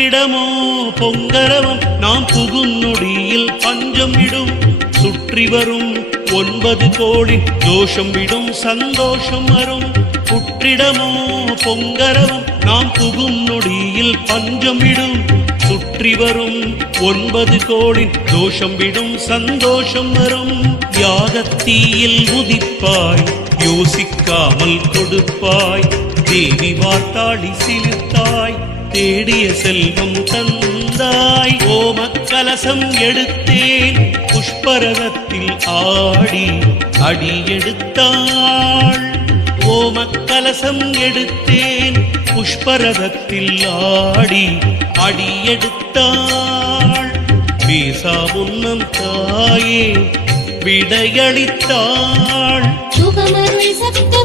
சுற்றிடமோ பொங்கரவம் நாம் புகும் நொடியில் பஞ்சம் விடும் சுற்றி வரும் ஒன்பது கோடி தோஷம் விடும் சந்தோஷம் வரும். சுற்றிடமோ பொங்கரவம் நாம் புகும் நொடியில் பஞ்சம் விடும் சுற்றி வரும் ஒன்பது கோடி தோஷம் விடும் சந்தோஷம் வரும். யாகத்தீயில் உதிப்பாய் யோசிக்காமல் கொடுப்பாய். தேவி வார்த்தாடி சிலிர்த்தாய் தேடிய செல்வம் தந்தாய். ஓமக்கலசம் எடுத்தேன். புஷ்பரதத்தில் ஆடி அடி எடுத்தாள். ஓமக்கலசம் எடுத்தேன். புஷ்பரதத்தில் ஆடி அடி எடுத்தாள். பேசா முன்னம் தாயே விடையளித்தாள். சுகமருள் சப்த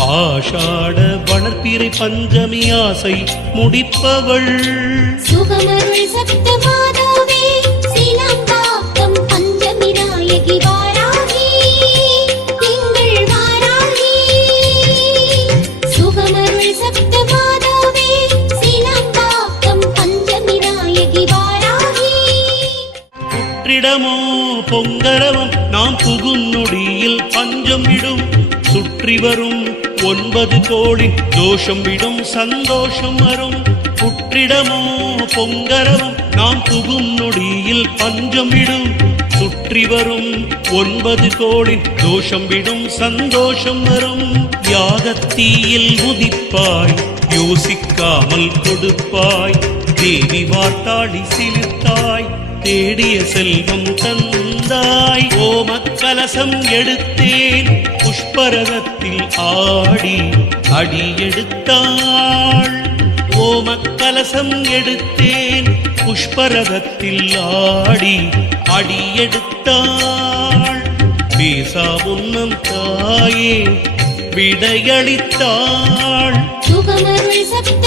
ஆஷாட வளர்ப்பிறை பஞ்சமி ஆசை முடிப்பவள். சுகமருள் சப்த மாதாவே சீனாம்பாக்கம் பஞ்சமிராயகி வாராகி திங்கள் வாராகி. சுகமருள் சப்த மாதாவே சீனாம்பாக்கம் பஞ்சமிராயகி வாராகி. புற்றிடமோ பொங்கரவம் நாம் புகும் நொடியில் பஞ்சம் விடும் சுற்றி வரும் ஒன்பது கோடி தோஷம் விடும் சந்தோஷம் வரும். புற்றிடமோ பொங்கரவம் நாம் புகும் நொடியில் பஞ்சம் விடும். சுற்றி வரும் ஒன்பது கோடி தோஷம் விடும் சந்தோஷம் வரும். யாகத்தீயில் உதிப்பாய் யோசிக்காமல் கொடுப்பாய். தேவி வாட்டாளி சிலிர்த்தாய் தேடிய செல்வம் தந்தாய். ஓமக்கலசம் எடுத்தேன் புஷ்பரதத்தில் ஆடி அடி எடுத்தாள் ஓமக்கலசம் எடுத்தேன் புஷ்பரதத்தில் ஆடி அடி எடுத்தாள் பேசா உன்னம் தாயே விடையளித்தாள். சுகமருள் சப்த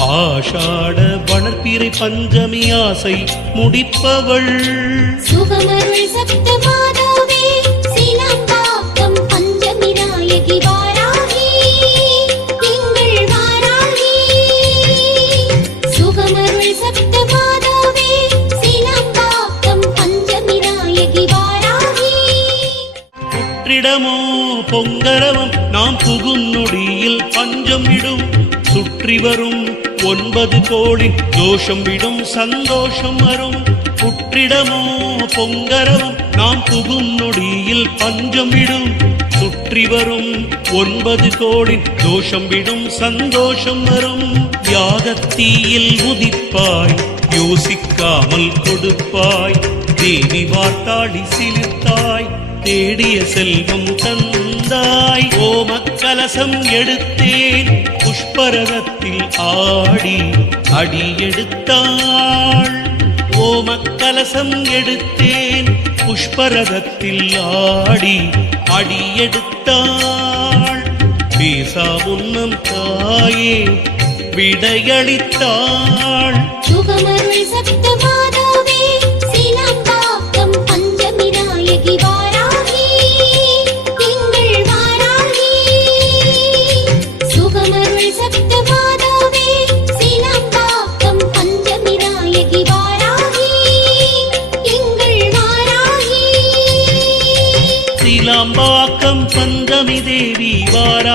ஆஷாட வளர்ப்பிறை பஞ்சமி ஆசை முடிப்பவள். சுகமருள் சப்த மாதாவே சீனாம்பாக்கம் பஞ்சமிராயகி வாராகி திங்கள் வாராகி. சுகமருள் சப்த மாதாவே சீனாம்பாக்கம் பஞ்சமிராயகி வாராகி. புற்றிடமோ பொங்கரவம் நாம் புகும் நொடியில் பஞ்சம் விடும் சுற்றி வரும் ஒன்பது கோடி தோஷம் விடும் சந்தோஷம் வரும். புற்றிடமோ பொங்கரவும் நாம் புகும் நொடியில் பஞ்சம் விடும் சுற்றி வரும் ஒன்பது கோடி தோஷம் விடும் சந்தோஷம் வரும். யாகத்தீயில் உதிப்பாய் யோசிக்காமல் கொடுப்பாய். தேவி வாட்டாளி சிலிர்த்தாய் தேடிய செல்வம் தந்தாய். ஓமக்கலசம் எடுத்தேன் புஷ்பரதத்தில் ஆடி அடி எடுத்தாள். ஓமக்கலசம் எடுத்தேன் புஷ்பரதத்தில் ஆடி அடி எடுத்தாள். பேசா உன்னம் தாயே விடையளித்தாள். சுகமருள் சப்த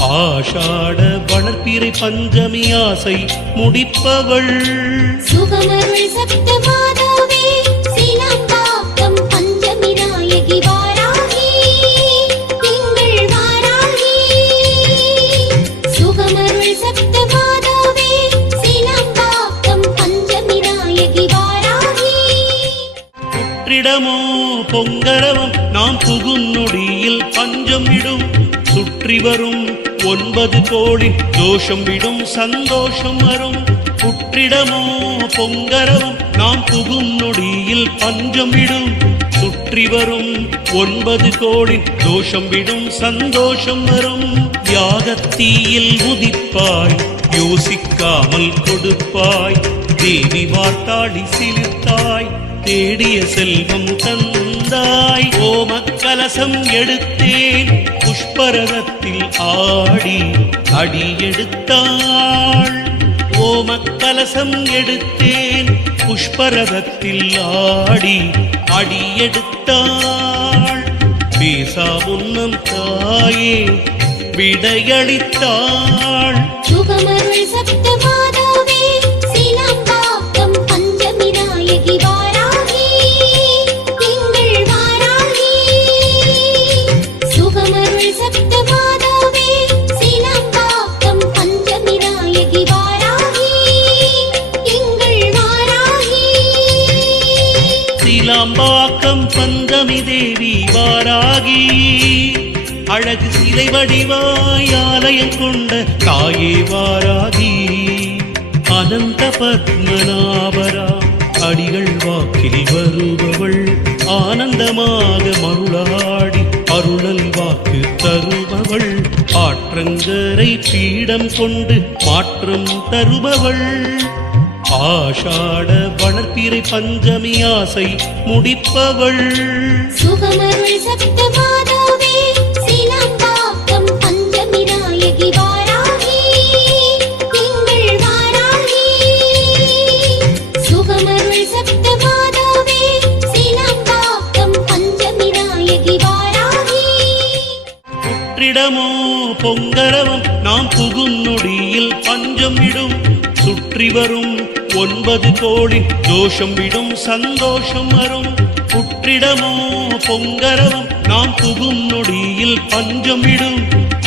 ஆஷாட வளர்ப்பிறை பஞ்சமி ஆசை முடிப்பவள். சுகமருள் சப்த மாதாவே சீனம்பாக்கம் பஞ்சமி நாயகி வாராகி எங்கள் வாராகி. சுகமருள் சப்த மாதாவே சீனம்பாக்கம் பஞ்சமி நாயகி வாராகி. புற்றிடமோ பொங்கரவம் நாம் புகும் நொடியில் பஞ்சம் விடும் சுற்றி வரும் ஒன்பது கோடி தோஷம் விடும் சந்தோஷம் வரும். புற்றிடமோ பொங்கரவும் நாம் புகும் நொடியில் பஞ்சம் விடும். சுற்றி வரும் ஒன்பது கோடி தோஷம் விடும் சந்தோஷம் வரும். யாகத்தீயில் உதிப்பாய் யோசிக்காமல் கொடுப்பாய். தேவி வார்த்தாடி சிலிர்த்தாய். தேடிய செல்வம் தந்தாய் ஓமக்கலசம் எடுத்தேன். புஷ்பரதத்தில் ஆடி அடி எடுத்தாள். ஓமக்கலசம் எடுத்தேன். புஷ்பரதத்தில் ஆடி அடி எடுத்தாள். பேசா முன்னம் தாயே விடையளித்தாள். சுகமருள் சப்த அழகு சிலை வடிவாய் ஆலயம் கொண்ட தாயே வாராதி அனந்த பத்மநாபரா அடிகள் வாக்கில் வருபவள் ஆனந்தமாக மருளாடி அருளல் வாக்கு தருபவள். ஆற்றங்கரை பீடம் கொண்டு மாற்றம் தருபவள். ஆஷாட வளர்ப்பிறை பஞ்சமி ஆசை முடிப்பவள். சுகமருள் சப்த புற்றிடமோ பொங்கரவம் நாம் புகும் நொடியில் பஞ்சம் விடும் சுற்றி வரும் ஒன்பது கோடி தோஷம் விடும் சந்தோஷம் வரும். புற்றிடமோ பொங்கரவம் நாம் புகும் நொடியில் பஞ்சம் விடும்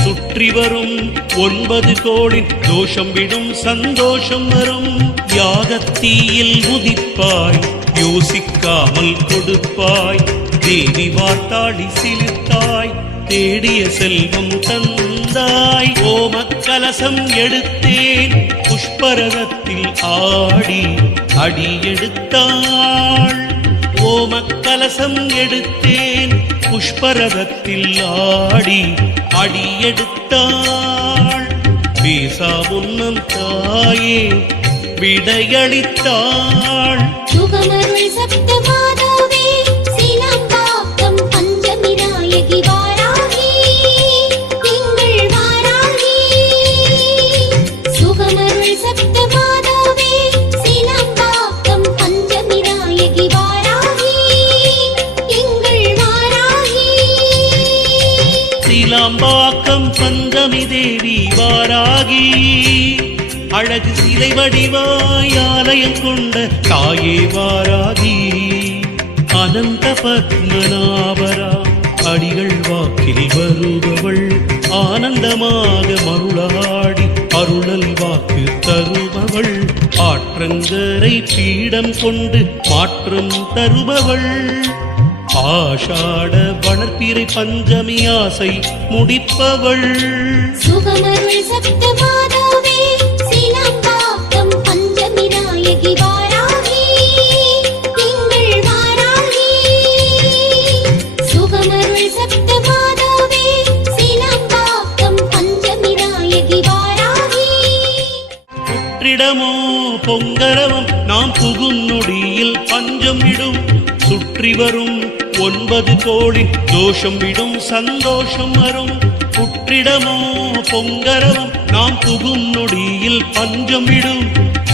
சுற்றி வரும் ஒன்பது கோடி தோஷம் விடும் சந்தோஷம் வரும். யாகத்தீயில் உதிப்பாய் யோசிக்காமல் கொடுப்பாய். தேவி வார்த்தாடி சிலிர்த்தாய் தேடிய செல்வம் தந்தாய். ஓமக்கலசம் எடுத்தேன். புஷ்பரதத்தில் ஆடி அடி எடுத்தாள். ஓமக்கலசம் எடுத்தேன். புஷ்பரதத்தில் ஆடி அடி எடுத்தாள். பேசா முன்னம் தாயே விடையளித்தாள். சுகமருள் சப்தமா அழகு சிலை வடிவாய் ஆலயம் கொண்ட தாயே வாராதி அனந்த பத்மநாபரா அடிகள் வாக்கில் வருபவள் ஆனந்தமாக மருளாடி அருளல் வாக்கு தருபவள். ஆற்றங்கரை பீடம் கொண்டு மாற்றம் தருபவள். ஆஷாட வளர்ப்பிறை பஞ்சமி ஆசை முடிப்பவள். சுகமருள் சப்த மாதாவே புற்றிடமோ பொங்கரவம் நாம் புகுநொடியில் பஞ்சம் விடும் சுற்றி வரும் ஒன்பது கோடி தோஷம் விடும் சந்தோஷம் வரும். புற்றிடமோ பொங்கரவம் நாம் புகும் நொடியில் பஞ்சம் விடும்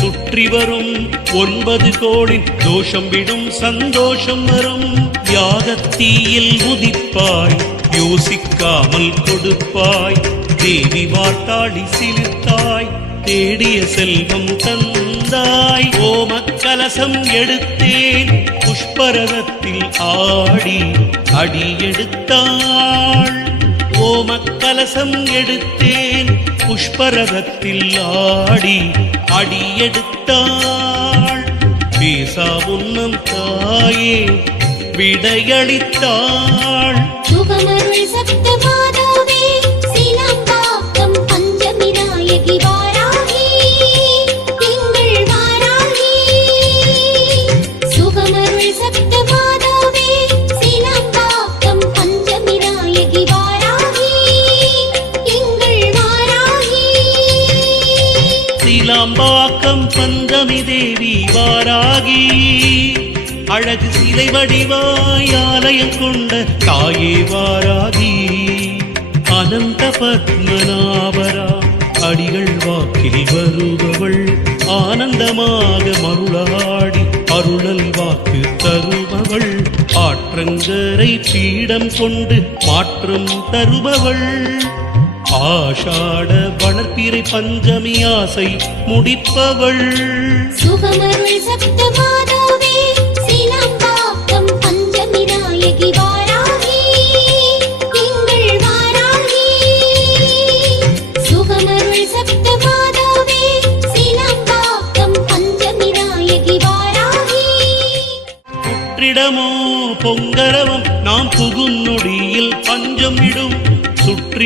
சுற்றி வரும் ஒன்பது கோடி தோஷம் விடும் சந்தோஷம் வரும். யாகத்தீயில் உதிப்பாய் யோசிக்காமல் கொடுப்பாய். தேவி வார்த்தாடி சிலிர்த்தாய் தேடிய செல்வம் தந்தாய். ஓமக்கலசம் எடுத்தேன். புஷ்பரதத்தில் ஆடி அடி எடுத்தாள். ஓம எடுத்தேன். புஷ்பரதத்தில் ஆடி அடி எடுத்தாள். பேசா உன்னம் தாயே விடையளித்தாள். சுகமருள் சப்த அழகு சிலை வடிவாய் ஆலயம் கொண்ட தாயே வாராதி. அனந்த பத்மநாபரா அடிகள் வாக்கில் வருபவள். ஆனந்தமாக மருளாடி அருளல் வாக்கு தருபவள். ஆற்றங்கரை பீடம் கொண்டு மாற்றம் தருபவள். ஆஷாட வளர்ப்பிறை பஞ்சமி ஆசை முடிப்பவள். சுகமருள் சப்த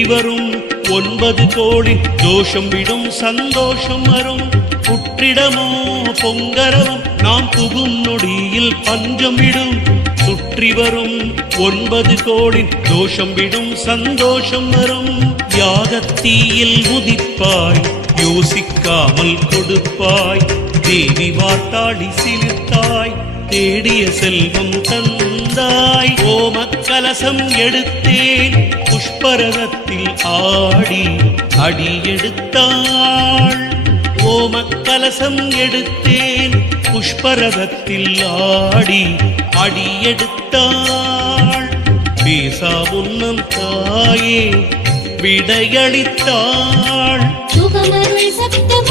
வரும் ஒன்பது கோடி. தோஷம் விடும் சந்தோஷம் வரும். புற்றிடமோ பொங்கரவும். நாம் புகும் நொடியில் பஞ்சம் விடும் சுற்றி வரும் ஒன்பது கோடி. தோஷம் விடும் சந்தோஷம் வரும். யாகத்தீயில் உதிப்பாய். யோசிக்காமல் கொடுப்பாய். தேவி வாட்டாடி சிலிர்த்தாய் தேடிய செல்வம் தந்தாய். ஓமக்கலசம் எடுத்தேன். பரதத்தில் ஆடி அடி எடுத்தாள். ஓம கலசம் எடுத்தேன். புஷ்பரதத்தில் ஆடி அடி எடுத்தாள். பேசா உன்னம் தாயே விடையளித்தாள். சுகமருள் சப்த